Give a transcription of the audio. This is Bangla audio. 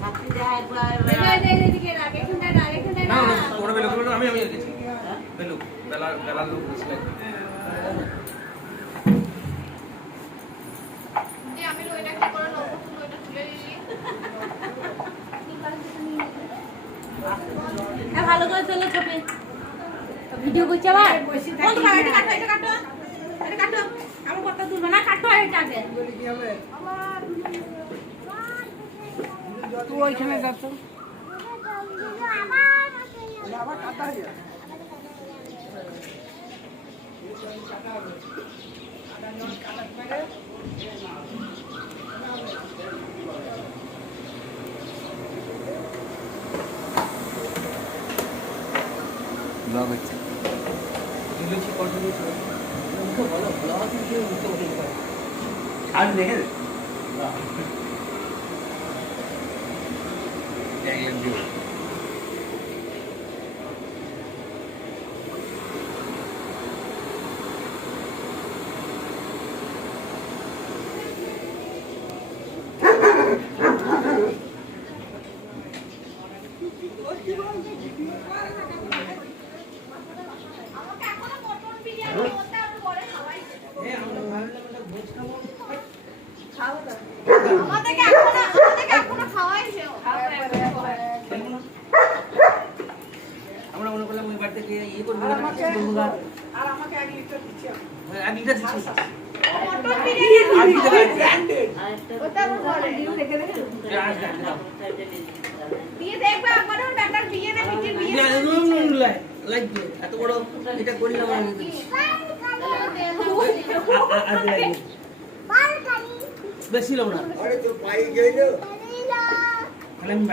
সাথী যায় একবার এদিকে রাখ এখানে রাখ এখানে না না তোমরা বেলুন আমি দিচ্ছি বেলুন বেলা লোক দিছিলেন যে আমি লইটা কি করে নেব তুমি ওইটা তুলে নিলি হ্যাঁ ভালো করে চলে ছবি ভিডিও করছে আবার কোন কাটে এটা কাটো এটা কাটো আমার কথা তুলবে না কাটো এটা আগে বলি কি হবে তুই ওইখানে যাচ্ছ আবার কাটা হয়ে যায় ব্লগ হচ্ছে ইলুচি কন্টিনিউ করো মুখে বলো ব্লগ থেকে মুখে বলি আর দেখে দেখলেন দিও আমাদেরকে এখনো খাওয়াইছে আমরা মনে করলাম ওই বাড়িতে গিয়ে ইয়ে করবো আর আমাকে 1 লিটার দিচ্ছি এক লিটার দিচ্ছি মটন বিরিয়ানি ব্র্যান্ডেড ওটা বলে দিয়ে দেখবা একবার ওর ব্যাটার বিয়ে না বিটির বিয়ে এত বড় এটা করলাম আমি বেশি লোক না আরে তো পাই গেল আমি